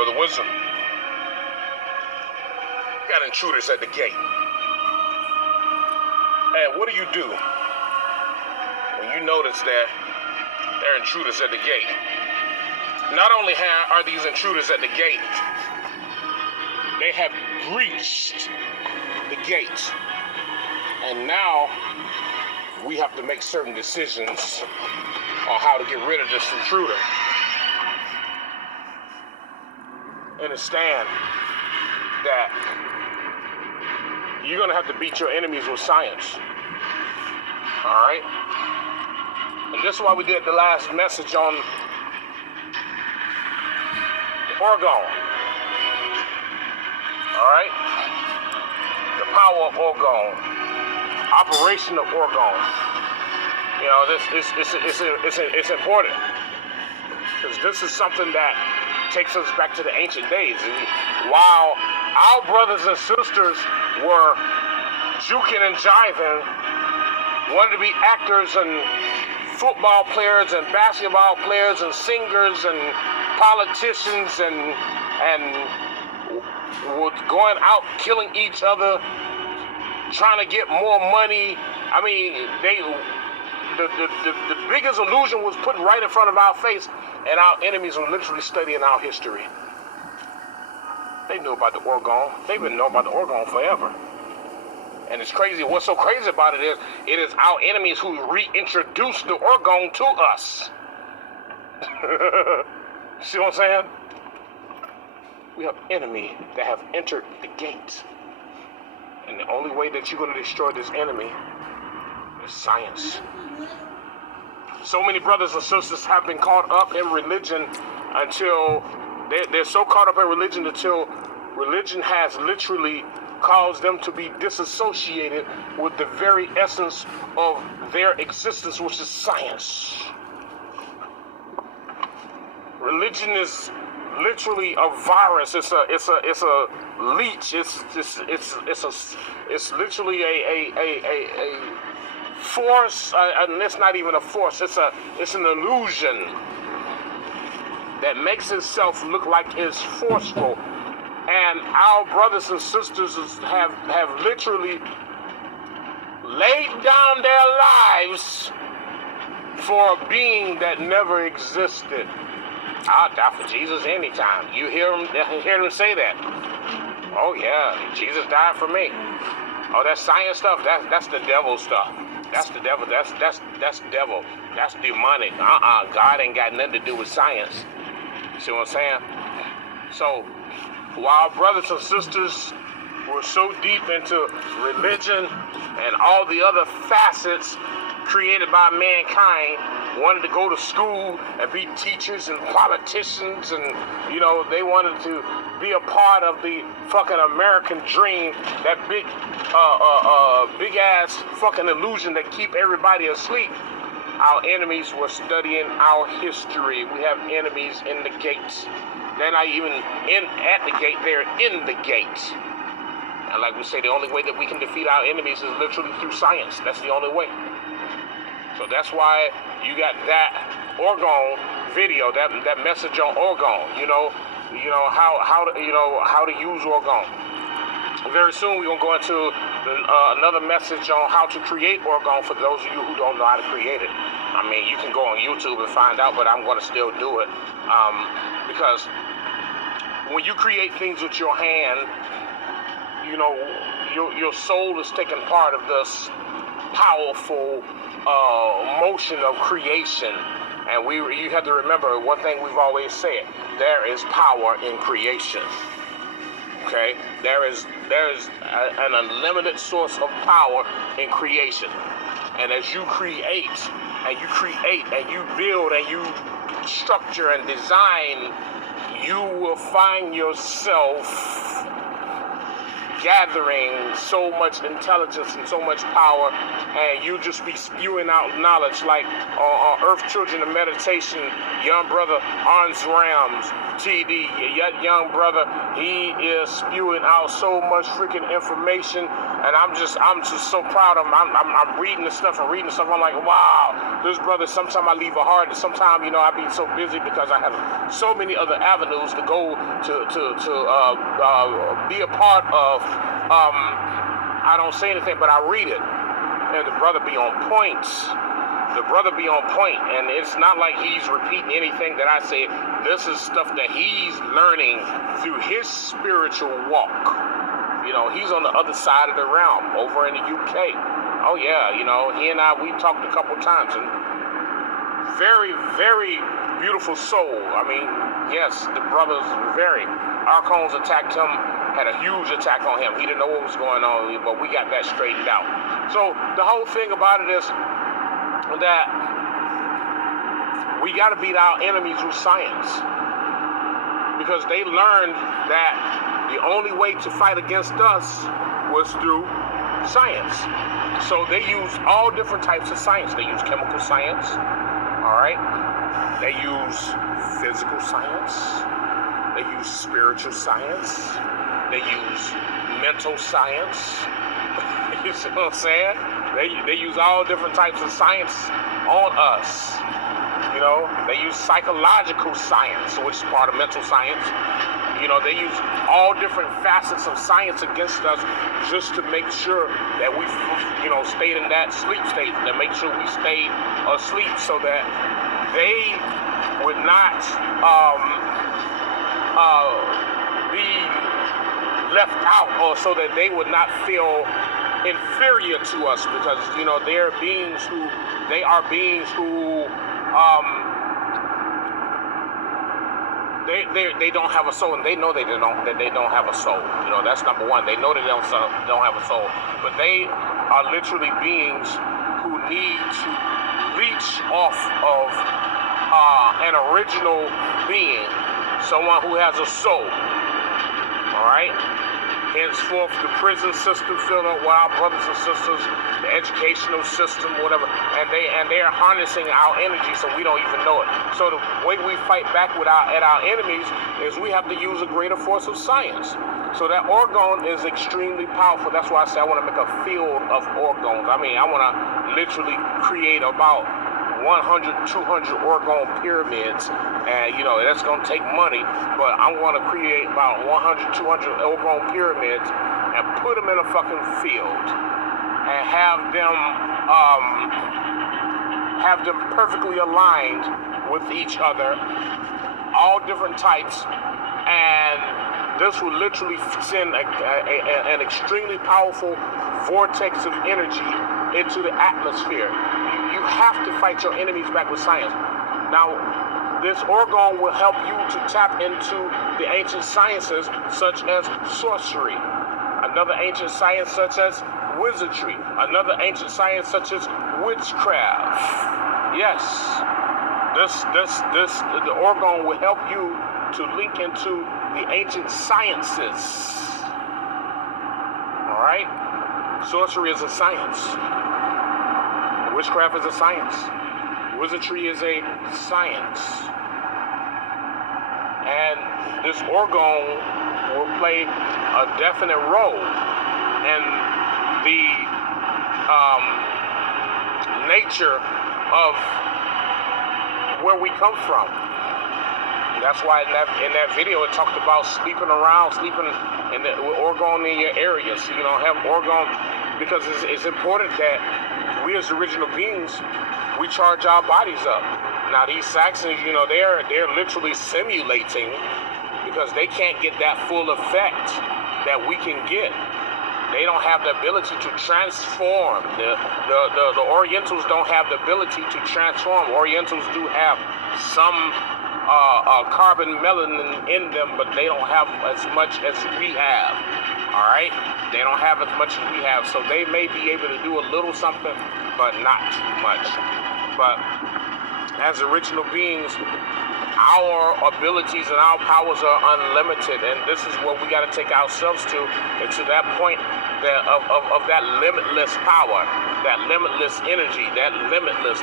Brother Wisdom. Got intruders at the gate. And what do you do when you notice that there are intruders at the gate? Not only are these intruders at the gate, they have breached the gate. And now we have to make certain decisions on how to get rid of this intruder. Understand that you're going to have to beat your enemies with science. All right? And this is why we did the last message on Orgone. All right? The power of Orgone. Operation of Orgone. You know, it's important. Because this is something that takes us back to the ancient days. And while our brothers and sisters were juking and jiving, wanted to be actors and football players and basketball players and singers and politicians and was going out killing each other, trying to get more money. I mean, the biggest illusion was put right in front of our face, and our enemies were literally studying our history. They knew about the Orgone. They've been knowing about the Orgone forever. And it's crazy. What's so crazy about it is our enemies who reintroduced the Orgone to us. See what I'm saying? We have enemy that have entered the gate. And the only way that you're going to destroy this enemy is science. So many brothers and sisters have been caught up in religion until they're so caught up in religion until religion has literally caused them to be disassociated with the very essence of their existence, which is science. Religion is literally a virus. It's a leech. It's literally a force, and it's not even a force. It's an illusion that makes itself look like it's forceful. And our brothers and sisters have literally laid down their lives for a being that never existed. I'll die for Jesus anytime. You hear them say that. Oh yeah, Jesus died for me. Oh, that science stuff, that's the devil stuff. That's the devil. That's devil. That's demonic. God ain't got nothing to do with science. See what I'm saying? So while brothers and sisters were so deep into religion and all the other facets created by mankind, wanted to go to school and be teachers and politicians, and they wanted to be a part of the fucking American dream, that big ass fucking illusion that keep everybody asleep. Our enemies were studying our history. We have enemies in the gates. They're not even at the gate, they're in the gate. And like we say, the only way that we can defeat our enemies is literally through science. That's the only way. So that's why you got that Orgone video, that message on Orgone. How to use Orgone. Very soon we're gonna go into another message on how to create Orgone for those of you who don't know how to create it. I mean, you can go on YouTube and find out, but I'm gonna still do it because when you create things with your hand, your soul is taking part of this powerful motion of creation. And you have to remember one thing we've always said: there is power in creation. Okay, there is an unlimited source of power in creation. And as you create and you build and you structure and design, you will find yourself gathering so much intelligence and so much power, and you just be spewing out knowledge like on Earth Children of Meditation, young brother Hans Rams, TD, that young brother, he is spewing out so much freaking information, and I'm just so proud of him. I'm reading the stuff and reading the stuff. I'm like, wow, this brother. Sometimes I leave a heart, and sometimes I be so busy because I have so many other avenues to go to be a part of. I don't say anything, but I read it, and the brother be on point. The brother be on point, and it's not like he's repeating anything that I say. This is stuff that he's learning through his spiritual walk. He's on the other side of the realm, over in the UK. Oh yeah, he and we talked a couple times, and very, very beautiful soul. I mean, yes, the brother's very. Archons attacked him, had a huge attack on him. He didn't know what was going on, but we got that straightened out. So the whole thing about it is that we got to beat our enemies through science, because they learned that the only way to fight against us was through science. So they use all different types of science. They use chemical science, all right? They use physical science. They use spiritual science. They use mental science. You see what I'm saying? They use all different types of science on us. They use psychological science, which is part of mental science. They use all different facets of science against us just to make sure that we, stayed in that sleep state, to make sure we stayed asleep so that they would not be left out, or so that they would not feel inferior to us, because they are beings who they don't have a soul, and they know that they don't have a soul. That's number one. They know they don't have a soul, but they are literally beings who need to leech off of an original being, someone who has a soul. All right. Henceforth, the prison system filled up with our brothers and sisters, the educational system, whatever, and they are harnessing our energy so we don't even know it. So the way we fight back at our enemies is we have to use a greater force of science. So that orgone is extremely powerful. That's why I say I want to make a field of orgones. I mean, I want to literally create about 100, 200 orgone pyramids, and that's going to take money, but I want to create about 100, 200 orgone pyramids and put them in a fucking field and have them perfectly aligned with each other, all different types, and this will literally send an extremely powerful vortex of energy into the atmosphere. You have to fight your enemies back with science. Now, this orgone will help you to tap into the ancient sciences such as sorcery, another ancient science such as wizardry, another ancient science such as witchcraft. Yes, the orgone will help you to link into the ancient sciences. All right? Sorcery is a science. Witchcraft is a science. Wizardry is a science. And this orgone will play a definite role in the nature of where we come from. That's why in that video it talked about sleeping in with orgone in your area. So have orgone, because it's important that we as original beings, we charge our bodies up. Now these Saxons, they're literally simulating, because they can't get that full effect that we can get. They don't have the ability to transform. The Orientals don't have the ability to transform. Orientals do have some carbon melanin in them, but they don't have as much as we have. All right? They don't have as much as we have, so they may be able to do a little something, but not too much. But as original beings, our abilities and our powers are unlimited, and this is what we got to take ourselves to, and to that point of that limitless power, that limitless energy, that limitless.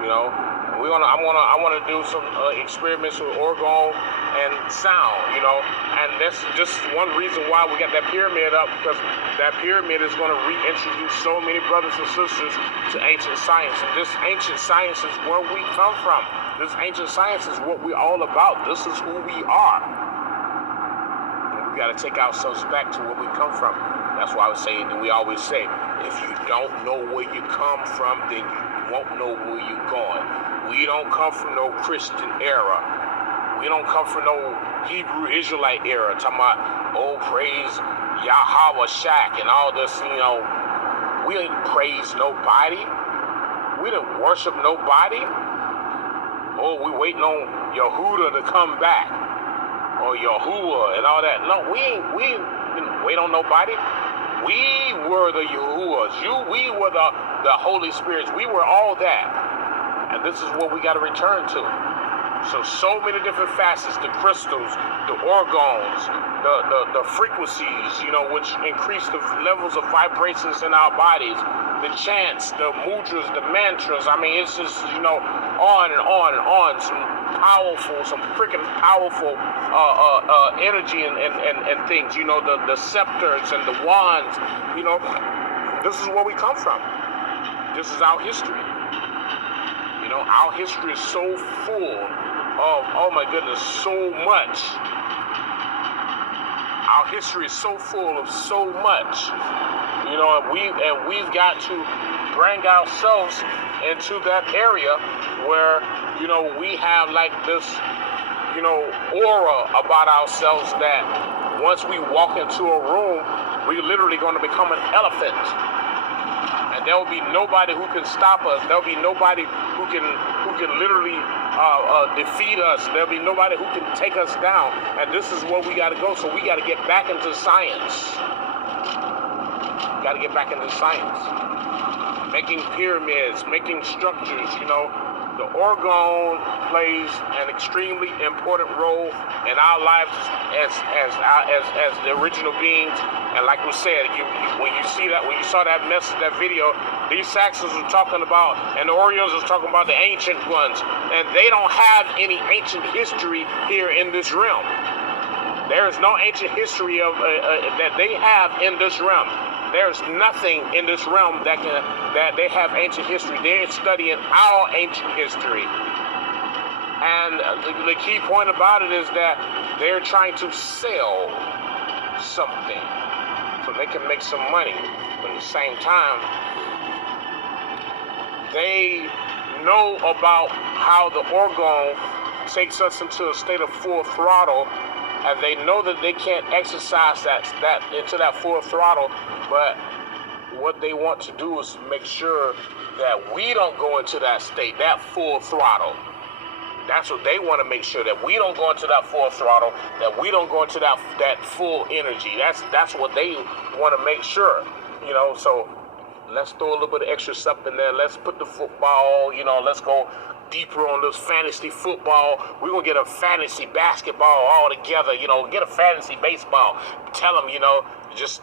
You know, I want to do some experiments with orgone and sound. You know, and that's just one reason why we got that pyramid up, because that pyramid is going to reintroduce so many brothers and sisters to ancient science. And this ancient science is where we come from. This ancient science is what we're all about. This is who we are. And we got to take ourselves back to where we come from. That's why we always say, if you don't know where you come from, then you won't know where you're going. We don't come from no Christian era. We don't come from no Hebrew Israelite era. Talking about, oh, praise Yahweh Shak and all this, you know. We didn't praise nobody. We didn't worship nobody. Oh, we waiting on Yehuda to come back. Or Yahuwah and all that. No, we didn't wait on nobody. We were the Yahuwahs. We were the Holy Spirits. We were all that. And this is what we got to return to. So many different facets, the crystals, the organs, the frequencies, you know, which increase the levels of vibrations in our bodies, the chants, the mudras, the mantras. I mean, it's just, you know, on and on and on. Some freaking powerful energy and things, you know, the scepters and the wands, you know. This is where we come from. This is our history. You know, our history is so full of, oh my goodness, so much. Our history is so full of so much. You know, and we've got to bring ourselves into that area where, you know, we have like this, you know, aura about ourselves that once we walk into a room, we're literally going to become an elephant. And there will be nobody who can stop us. There'll be nobody who can literally defeat us. There'll be nobody who can take us down. And this is where we got to go. So we got to get back into science. Got to get back into science. Making pyramids, making structures, you know. The orgone plays an extremely important role in our lives as the original beings. And like we said, when you saw that message, that video, these Saxons are talking about, and the Orientals are talking about the ancient ones, and they don't have any ancient history here in this realm. There is no ancient history of that they have in this realm. There's nothing in this realm that they have ancient history. They're studying our ancient history. And the key point about it is that they're trying to sell something so they can make some money. But at the same time, they know about how the orgone takes us into a state of full throttle, and they know that they can't exercise that into that full throttle. But what they want to do is make sure that we don't go into that state, that full throttle. That's what they want to make sure, that we don't go into that full throttle, that we don't go into that full energy. That's what they want to make sure, you know. So let's throw a little bit of extra stuff in there. Let's put the football, you know, let's go deeper on this fantasy football. We're going to get a fantasy basketball all together, you know, get a fantasy baseball. Tell them, you know, just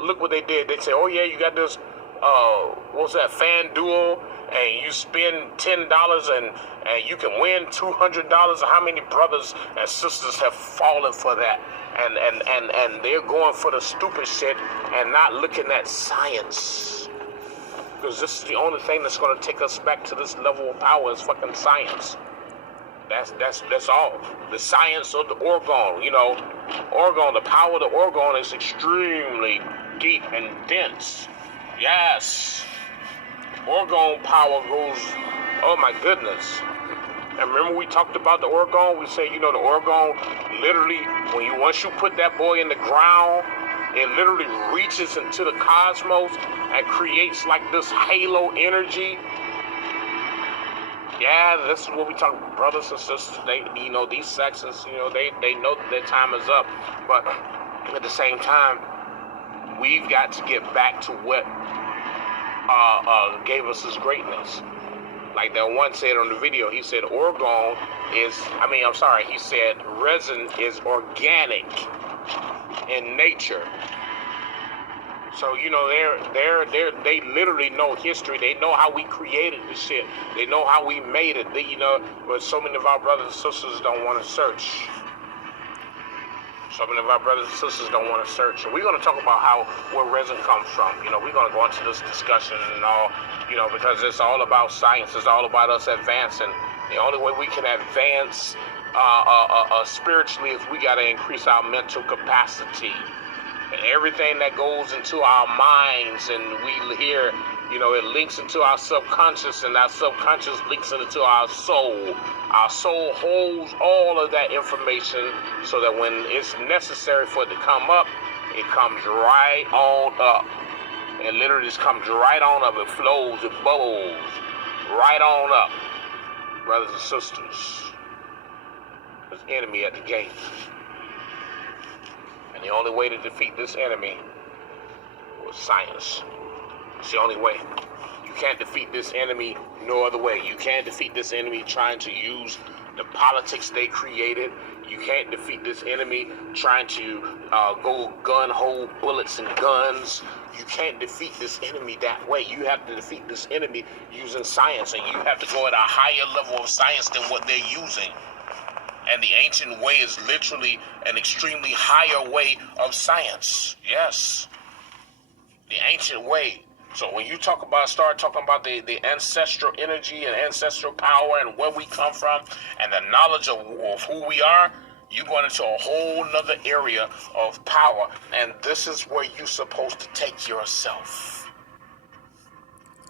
look what they did. They say, oh yeah, you got this, what's that, FanDuel, and you spend $10 and you can win $200. How many brothers and sisters have fallen for that? And they're going for the stupid shit and not looking at science. Because this is the only thing that's going to take us back to this level of power is fucking science. That's all. The science of the orgone, you know. Orgone, the power of the orgone is extremely deep and dense. Yes. Orgone power goes, oh my goodness. And remember we talked about the orgone? We say, you know, the orgone literally, once you put that boy in the ground, it literally reaches into the cosmos and creates like this halo energy. Yeah, this is what we talk, brothers and sisters. They, you know, these Saxons, you know, they know that their time is up. But at the same time, we've got to get back to what gave us his greatness. Like that one said on the video, he said orgone is, he said resin is organic in nature. So, they literally know history. They know how we created this shit. They know how we made it. But so many of our brothers and sisters don't want to search. So many of our brothers and sisters don't want to search. And we're going to talk about where resin comes from. We're going to go into this discussion and all, because it's all about science. It's all about us advancing. The only way we can advance spiritually is we got to increase our mental capacity. And everything that goes into our minds and we hear, it links into our subconscious, and our subconscious links into our soul. Our soul holds all of that information so that when it's necessary for it to come up, it comes right on up. It literally just comes right on up. It flows, it bubbles right on up. Brothers and sisters, there's enemy at the gate. And the only way to defeat this enemy was science. It's the only way. You can't defeat this enemy no other way. You can't defeat this enemy trying to use the politics they created. You can't defeat this enemy trying to go gun-hole bullets and guns. You can't defeat this enemy that way. You have to defeat this enemy using science, and you have to go at a higher level of science than what they're using. And the ancient way is literally an extremely higher way of science. Yes. The ancient way. So when you start talking about the ancestral energy and ancestral power and where we come from and the knowledge of who we are, you're going into a whole nother area of power. And this is where you're supposed to take yourself.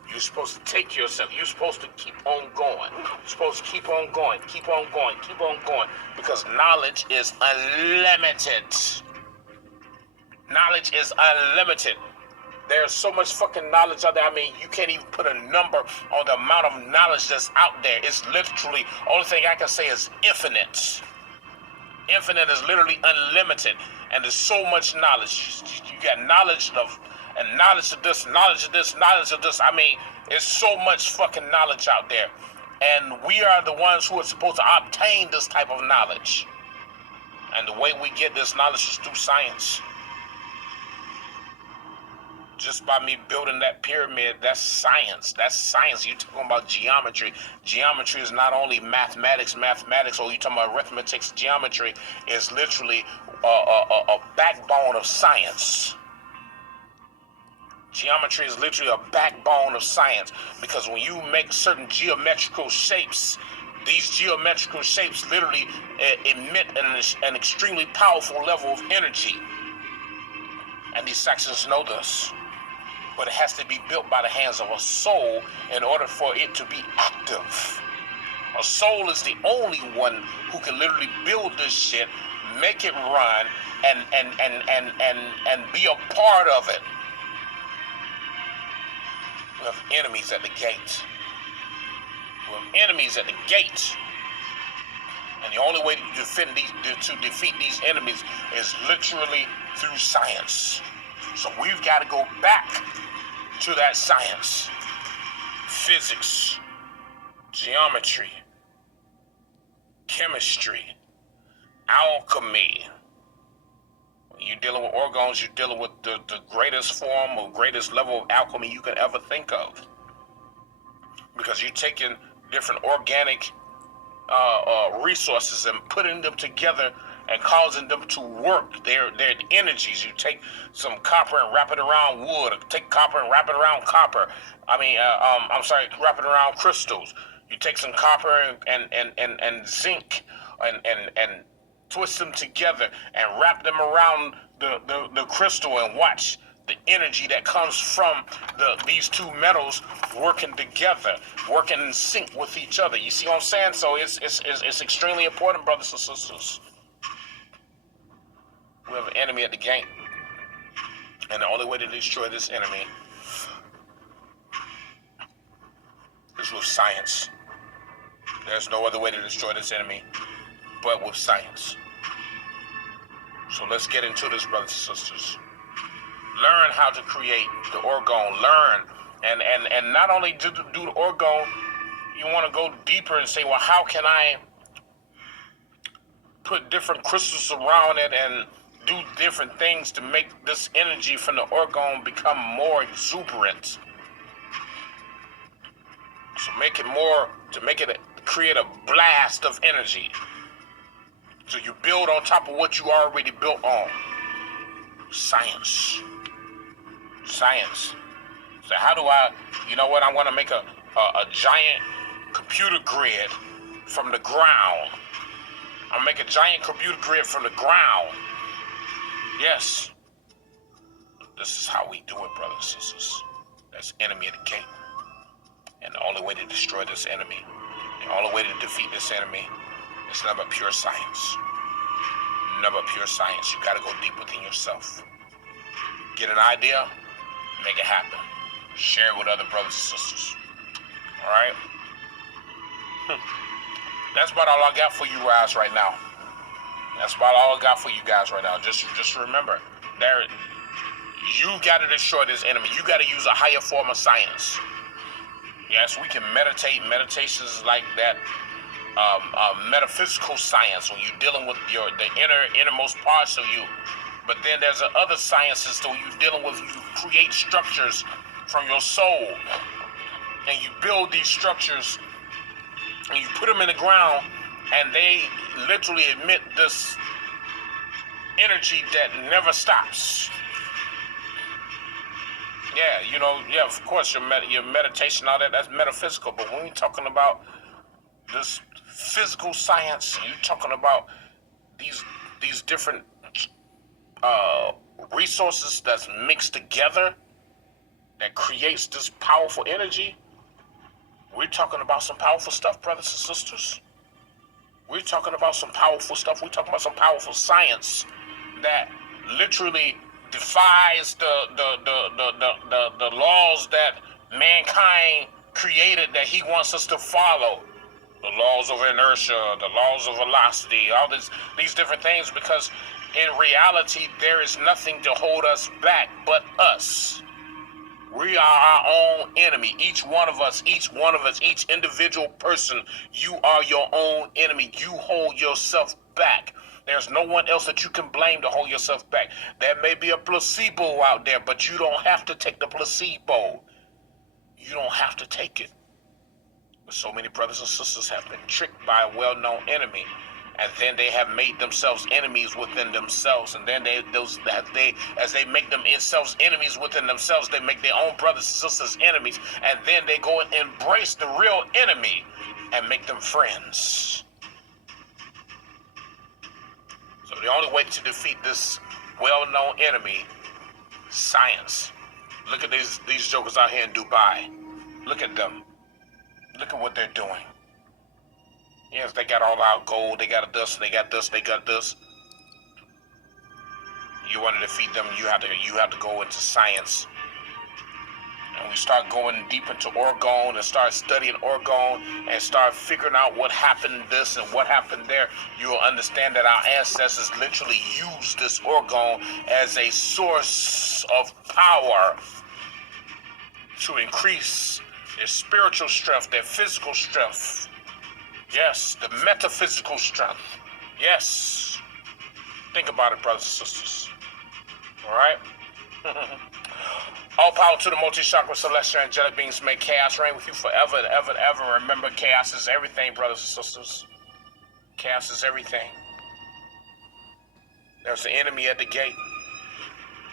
You're supposed to take yourself. You're supposed to keep on going. You're supposed to keep on going, keep on going, keep on going. Because knowledge is unlimited. Knowledge is unlimited. There's so much fucking knowledge out there. You can't even put a number on the amount of knowledge that's out there. It's literally, only thing I can say is infinite. Infinite is literally unlimited. And there's so much knowledge. You got knowledge of, and knowledge of this, knowledge of this, knowledge of this. It's so much fucking knowledge out there. And we are the ones who are supposed to obtain this type of knowledge. And the way we get this knowledge is through science. Just by me building that pyramid, that's science. That's science. You're talking about geometry. Geometry is not only mathematics, or you're talking about arithmetic. Geometry is literally a backbone of science. Geometry is literally a backbone of science, because when you make certain geometrical shapes, these geometrical shapes literally emit an extremely powerful level of energy. And these sections know this. But it has to be built by the hands of a soul in order for it to be active. A soul is the only one who can literally build this shit, make it run, and be a part of it. We have enemies at the gate. We have enemies at the gate. And the only way to defeat these enemies is literally through science. So we've got to go back to that science. Physics, geometry, chemistry, alchemy. When you're dealing with orgons, you're dealing with the greatest form or greatest level of alchemy you could ever think of. Because you're taking different organic resources and putting them together and causing them to work their energies. You take some copper and wrap it around wood, or take copper and wrap it around copper. Wrap it around crystals. You take some copper and zinc and twist them together and wrap them around the crystal and watch the energy that comes from these two metals working together, working in sync with each other. You see what I'm saying? So it's extremely important, brothers and sisters. We have an enemy at the gate. And the only way to destroy this enemy is with science. There's no other way to destroy this enemy but with science. So let's get into this, brothers and sisters. Learn how to create the orgone. Learn And not only do the orgone, you want to go deeper and say, well, how can I put different crystals around it and do different things to make this energy from the orgone become more exuberant? So create a blast of energy. So you build on top of what you already built on. Science. So how do I, I want to make a giant computer grid from the ground. I'll make a giant computer grid from the ground. Yes. This is how we do it, brothers and sisters. That's enemy at the gate. And the only way to destroy this enemy, the only way to defeat this enemy is never pure science. Never pure science. You gotta go deep within yourself. Get an idea, make it happen. Share it with other brothers and sisters. Alright? That's about all I got for you guys right now. That's about all I got for you guys right now. Just remember, you gotta destroy this enemy. You gotta use a higher form of science. Yes, we can meditate. Meditation is like that metaphysical science when you're dealing with the innermost parts of you. But then there's other sciences that you're dealing with. You create structures from your soul, and you build these structures, and you put them in the ground, and they literally emit this energy that never stops. Yeah, of course, your meditation, all that's metaphysical. But when we're talking about this physical science, you're talking about these different resources that's mixed together that creates this powerful energy. We're talking about some powerful stuff, brothers and sisters. We're talking about some powerful stuff. We're talking about some powerful science that literally defies the laws that mankind created that he wants us to follow. The laws of inertia, the laws of velocity, all these different things, because in reality there is nothing to hold us back but us. We are our own enemy. Each one of us, each individual person, you are your own enemy. You hold yourself back. There's no one else that you can blame to hold yourself back. There may be a placebo out there, but you don't have to take the placebo. You don't have to take it. But so many brothers and sisters have been tricked by a well-known enemy, and then they have made themselves enemies within themselves. And then as they make themselves enemies within themselves, they make their own brothers and sisters enemies, and then they go and embrace the real enemy and make them friends. So the only way to defeat this well-known enemy, science. Look at these jokers out here in Dubai. Look at them. Look at what they're doing. Yes, they got all our gold, they got this, they got this, they got this. You want to defeat them, you have to go into science. And we start going deep into orgone and start studying orgone and start figuring out what happened this and what happened there. You'll understand that our ancestors literally used this orgone as a source of power to increase their spiritual strength, their physical strength. Yes, the metaphysical strength. Yes. Think about it, brothers and sisters. All right? All power to the multi-chakra celestial angelic beings. May chaos reign with you forever and ever and ever. Remember, chaos is everything, brothers and sisters. Chaos is everything. There's an enemy at the gate.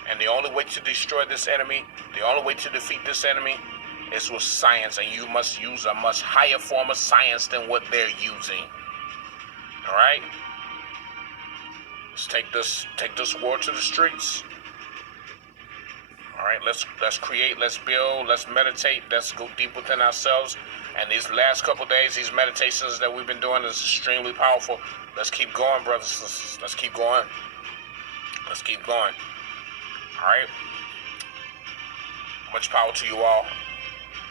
And the only way to destroy this enemy, the only way to defeat this enemy is with science. And you must use a much higher form of science than what they're using. All right? Let's take this war to the streets. All right, let's create, let's build, let's meditate, let's go deep within ourselves. And these last couple of days, these meditations that we've been doing is extremely powerful. Let's keep going, brothers. Let's keep going. Let's keep going. All right. Much power to you all.